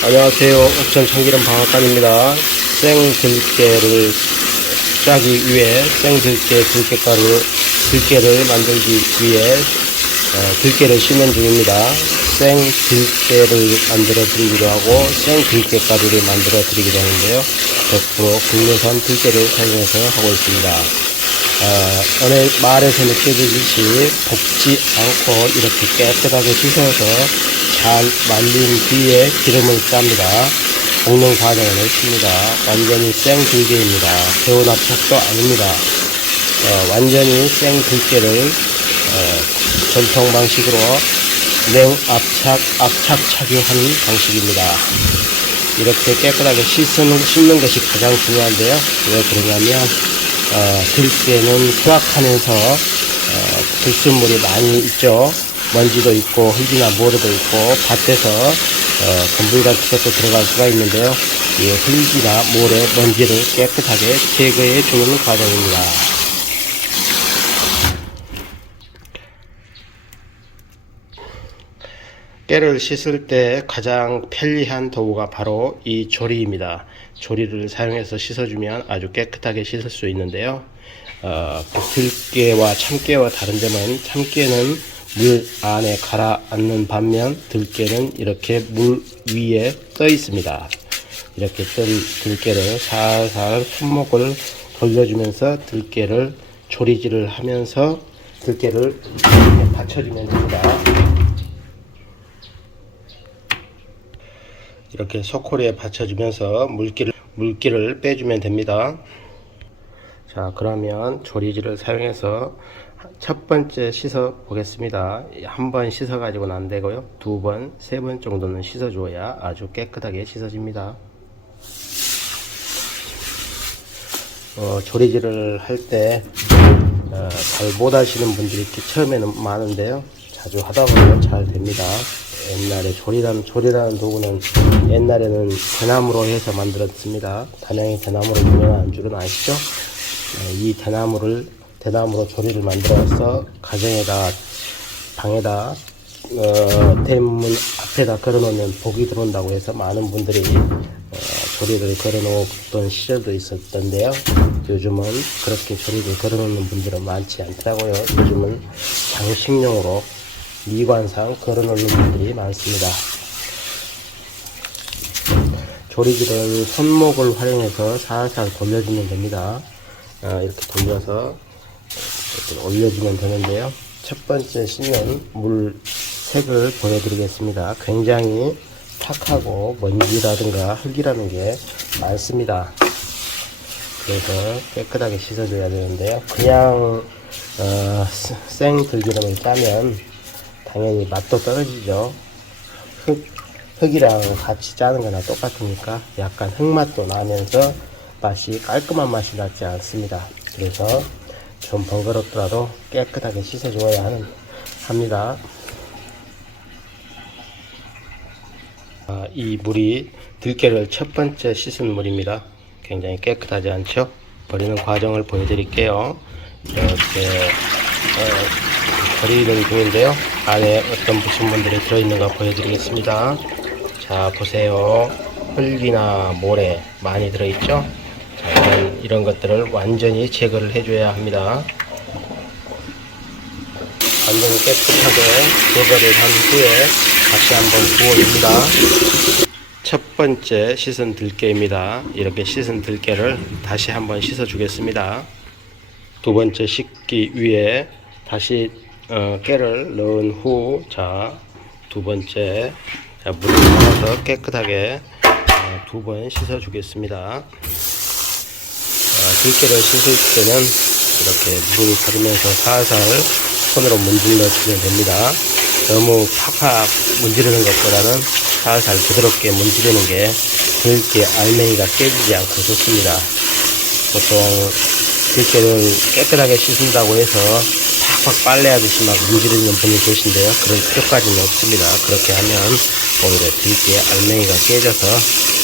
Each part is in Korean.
안녕하세요. 옥천 참기름 방앗간입니다. 생들깨를 짜기 위해 생들깨 들깨를 만들기 위해 들깨를 심는 중입니다. 생들깨를 만들어 드리기도 하고 생들깨가루를 만들어 드리기도 하는데요. 100% 국내산 들깨를 사용해서 하고 있습니다. 오늘 말에서 느껴지듯이 볶지 않고 이렇게 깨끗하게 씻어서 잘 말린 뒤에 기름을 짭니다. 볶는 과정을 했습니다. 완전히 생들깨입니다. 데운 압착도 아닙니다. 완전히 생들깨를 전통 방식으로 압착 착유하는 방식입니다. 이렇게 깨끗하게 씻는 것이 가장 중요한데요. 왜 그러냐면 들깨는 수확하면서 불순물이 많이 있죠. 먼지도 있고 흙이나 모래도 있고 밭에서 건물 같은 것도 들어갈 수가 있는데요. 이 흙이나 모래, 먼지를 깨끗하게 제거해 주는 과정입니다. 깨를 씻을 때 가장 편리한 도구가 바로 이 조리입니다. 조리를 사용해서 씻어주면 아주 깨끗하게 씻을 수 있는데요. 들깨와 참깨와 다른 점은 참깨는 물 안에 가라앉는 반면 들깨는 이렇게 물 위에 떠 있습니다. 이렇게 뜬 들깨를 살살 손목을 돌려주면서 들깨를 조리질을 하면서 들깨를 이렇게 받쳐주면 됩니다. 이렇게 소코리에 받쳐주면서 물기를 빼주면 됩니다. 자, 그러면 조리질을 사용해서 첫 번째 씻어 보겠습니다. 한 번 씻어 가지고는 안 되고요. 두 번, 세 번 정도는 씻어 줘야 아주 깨끗하게 씻어집니다. 조리질을 할 때 잘 못 하시는 분들이 처음에는 많은데요. 자주 하다 보면 잘 됩니다. 옛날에 조리라는 도구는 옛날에는 대나무로 해서 만들었습니다. 단양의 대나무로 유명한 안주는 아시죠? 이 대나무로 조리를 만들어서 가정에다 방에다 대문 앞에다 걸어놓으면 복이 들어온다고 해서 많은 분들이 조리를 걸어놓던 시절도 있었던데요. 요즘은 그렇게 조리를 걸어놓는 분들은 많지 않더라고요. 요즘은 장식용으로 미관상 걸어놓는 분들이 많습니다. 조리질은 손목을 활용해서 살살 돌려주면 됩니다. 이렇게 돌려서 이렇게 올려주면 되는데요. 첫 번째 씻는 물 색을 보여드리겠습니다. 굉장히 탁하고 먼지라든가 흙이라는 게 많습니다. 그래서 깨끗하게 씻어줘야 되는데요. 그냥 생들기름을 짜면 당연히 맛도 떨어지죠. 흙이랑 같이 짜는 거나 똑같으니까 약간 흙맛도 나면서 맛이 깔끔한 맛이 나지 않습니다. 그래서 좀 번거롭더라도 깨끗하게 씻어줘야 합니다. 이 물이 들깨를 첫 번째 씻은 물입니다. 굉장히 깨끗하지 않죠? 버리는 과정을 보여드릴게요. 이렇게 버리는 중인데요. 안에 어떤 불순물들이 들어있는가 보여드리겠습니다. 자, 보세요. 흙이나 모래 많이 들어있죠? 자, 이런 것들을 완전히 제거를 해줘야 합니다. 완전히 깨끗하게 제거를 한 후에 다시 한번 부어줍니다. 첫 번째 씻은 들깨입니다. 이렇게 씻은 들깨를 다시 한번 씻어 주겠습니다. 두 번째 씻기 위해 다시 깨를 넣은 후, 두 번째 물을 담아서 깨끗하게 두 번 씻어 주겠습니다. 들깨를 씻을 때는 이렇게 물을 버리면서 살살 손으로 문질러 주면 됩니다. 너무 팍팍 문지르는 것보다는 살살 부드럽게 문지르는 게 들깨 알맹이가 깨지지 않고 좋습니다. 보통 들깨를 깨끗하게 씻는다고 해서 팍팍 빨래하듯이 막 문지르는 분이 계신데요. 그럴 필요까지는 없습니다. 그렇게 하면 오히려 들깨 알맹이가 깨져서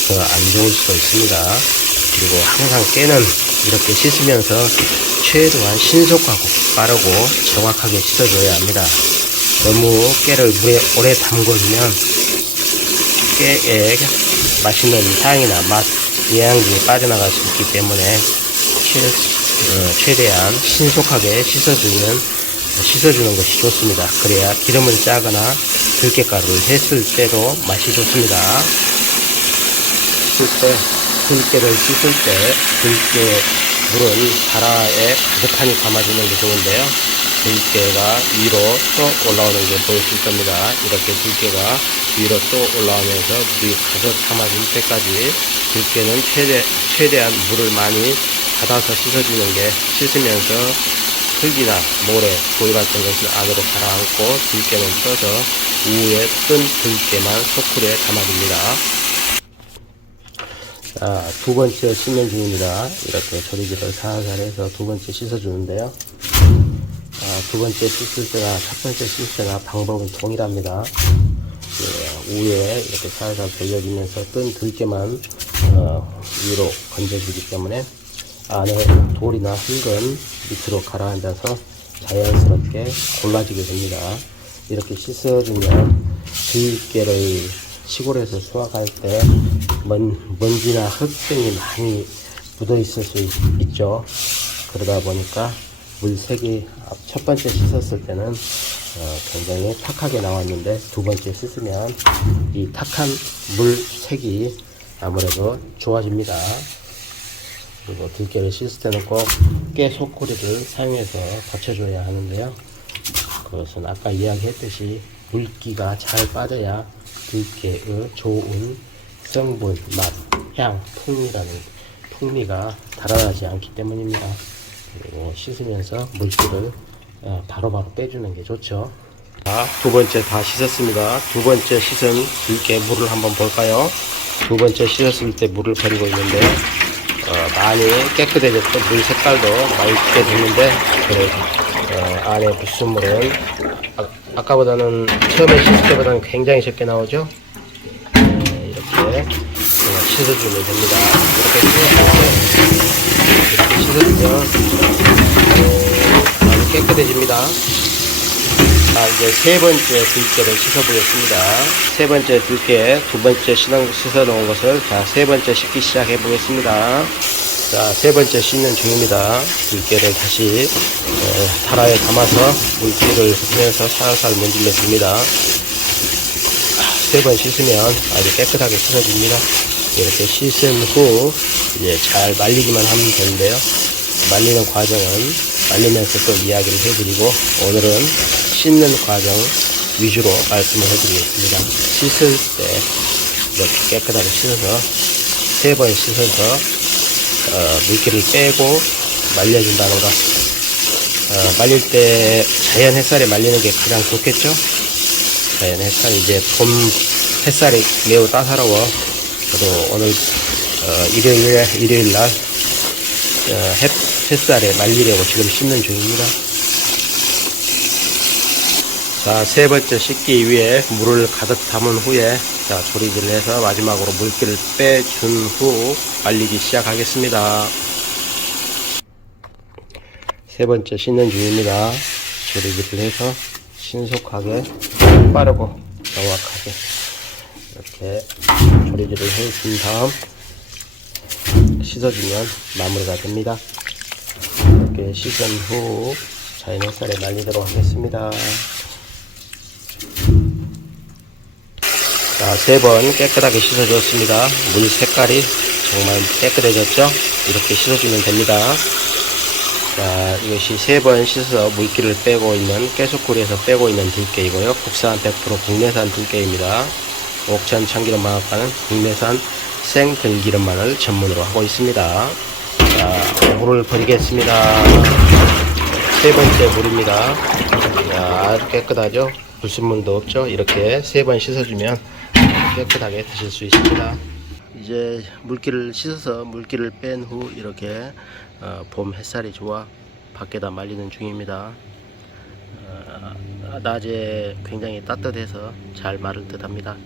더 안 좋을 수도 있습니다. 그리고 항상 깨는 이렇게 씻으면서 최대한 신속하고 빠르고 정확하게 씻어줘야 합니다. 너무 깨를 물에 오래 담궈주면 깨의 맛있는 향이나 맛, 영양분이 빠져나갈 수 있기 때문에 최대한 신속하게 씻어주는 것이 좋습니다. 그래야 기름을 짜거나 들깨가루를 했을 때도 맛이 좋습니다. 들깨를 씻을 때 들깨 물은 가라에 가득하니 감아주는 게 좋은데요. 들깨가 위로 또 올라오는 게 보였을 겁니다. 이렇게 들깨가 위로 또 올라오면서 물이 가득 담아질 때까지 들깨는 최대한 물을 많이 받아서 씻어주는 게, 씻으면서 흙이나 모래, 돌 같은 것을 안으로 가라앉고 들깨는 떠서 우에 뜬 들깨만 소쿠리에 담아줍니다. 자, 두 번째 씻는 중입니다. 이렇게 조리기를 살살 해서 두 번째 씻어주는데요. 두 번째 씻을 때나 첫 번째 씻을 때나 방법은 동일합니다. 우에 이렇게 살살 돌려주면서 뜬 들깨만 위로 건져주기 때문에 안에 돌이나 흙은 밑으로 가라앉아서 자연스럽게 골라지게 됩니다. 이렇게 씻어주면 들깨를 시골에서 수확할 때 먼지나 흙등이 많이 묻어 있을 수 있죠. 그러다 보니까 물색이 첫 번째 씻었을 때는 굉장히 탁하게 나왔는데 두 번째 씻으면 이 탁한 물색이 아무래도 좋아집니다. 그리고 들깨를 씻을 때는 꼭 깨 소쿠리를 사용해서 받쳐줘야 하는데요. 그것은 아까 이야기했듯이 물기가 잘 빠져야 들깨의 좋은 성분, 맛, 향, 풍미가 달아나지 않기 때문입니다. 그리고 씻으면서 물기를 바로바로 빼주는 게 좋죠. 자, 두 번째 다 씻었습니다. 두 번째 씻은 들깨 물을 한번 볼까요? 두 번째 씻었을 때 물을 버리고 있는데요. 많이 깨끗해졌고 물 색깔도 맑게 됐는데 안에 불순물은 아까보다는 처음에 씻을 때보다는 굉장히 적게 나오죠. 이렇게 씻어주면 됩니다. 이렇게 씻어주면 아주 깨끗해집니다. 자, 이제 세 번째 들깨를 씻어보겠습니다. 세 번째 들깨, 두 번째 씻어놓은 것을 세 번째 씻기 시작해 보겠습니다. 자, 세 번째 씻는 중입니다. 들깨를 다시 다라에 담아서 물기를 흡면서 살살 문질러 줍니다. 세 번 씻으면 아주 깨끗하게 씻어집니다. 이렇게 씻은 후 이제 잘 말리기만 하면 되는데요. 말리는 과정은 말리면서 또 이야기를 해드리고 오늘은 씻는 과정 위주로 말씀을 해드리겠습니다. 씻을 때 이렇게 깨끗하게 씻어서 세 번 씻어서 물기를 빼고 말려준다는 거. 말릴 때 자연 햇살에 말리는 게 가장 좋겠죠. 자연 햇살, 이제 봄 햇살이 매우 따사로워. 저도 오늘 일요일 날 햇살에 말리려고 지금 씻는 중입니다. 자, 세 번째 씻기 위해 물을 가득 담은 후에 조리기를 해서 마지막으로 물기를 빼준 후 말리기 시작하겠습니다. 세 번째 씻는 중입니다. 조리기를 해서 신속하게 빠르고 정확하게 이렇게 조리기를 해준 다음 씻어주면 마무리가 됩니다. 이렇게 씻은 후 자연 햇살에 말리도록 하겠습니다. 자, 세 번 깨끗하게 씻어줬습니다. 물 색깔이 정말 깨끗해졌죠? 이렇게 씻어주면 됩니다. 자, 이것이 세 번 씻어서 물기를 빼고 있는 깨소쿠리에서 빼고 있는 들깨이고요. 국산 100% 국내산 들깨입니다. 옥천 참기름만학과는 국내산 생들기름만을 전문으로 하고 있습니다. 자, 물을 버리겠습니다. 세 번째 물입니다. 자, 아주 깨끗하죠? 불순물도 없죠? 이렇게 세 번 씻어주면 깨끗하게 드실 수 있습니다. 이제 물기를 씻어서 물기를 뺀 후 이렇게 봄 햇살이 좋아 밖에다 말리는 중입니다. 낮에 굉장히 따뜻해서 잘 마를 듯 합니다.